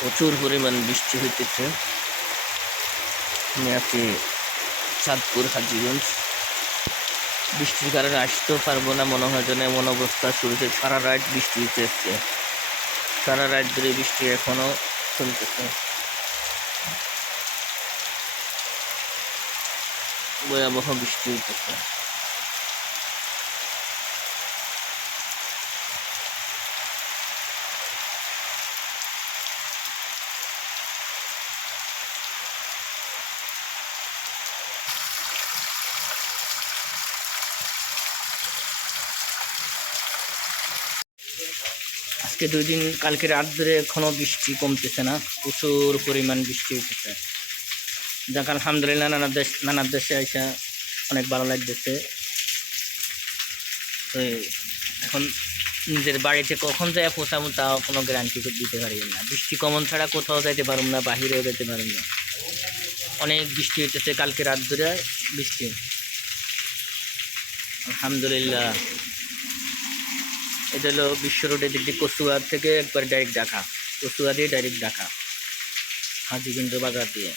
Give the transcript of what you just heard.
প্রচুর পরিমাণ বৃষ্টি হইতেছে। আমি আছি চাঁদপুর হাজীগঞ্জ। বৃষ্টির কারণে আসতেও পারবো না মনে হয়, যেন এমন অবস্থা শুরু হয়েছে। সারা রাত বৃষ্টি হইতেছে, সারা রাত ধরে বৃষ্টি এখনো চলতেছে। ভয়াবহ বৃষ্টি হইতেছে। আজকে 2 দিন, কালকে রাত ধরে এখনো বৃষ্টি কমতেছে না, প্রচুর পরিমাণ বৃষ্টি হইতেছে। যাক আলহামদুলিল্লাহ, নানা দেশে আইসা অনেক ভালো লাগতেছে। তো এখন নিজের বাড়িতে কখন যায় পৌঁছাবো তাও কোনো গ্যারান্টি দিতে পারি না। বৃষ্টি কমন ছাড়া কোথাও যাইতে পারব না, বাহিরেও যেতে পারব না। অনেক বৃষ্টি হইতেছে, কালকে রাত ধরে বৃষ্টি। আলহামদুলিল্লাহ। এটা হলো বিশ্ব রোডের দিক দিয়ে কচুয়ার থেকে একবার ডাইরেক্ট ঢাকা, কচুয়া দিয়ে ডাইরেক্ট ঢাকা, হাজীগঞ্জ বাজার দিয়ে।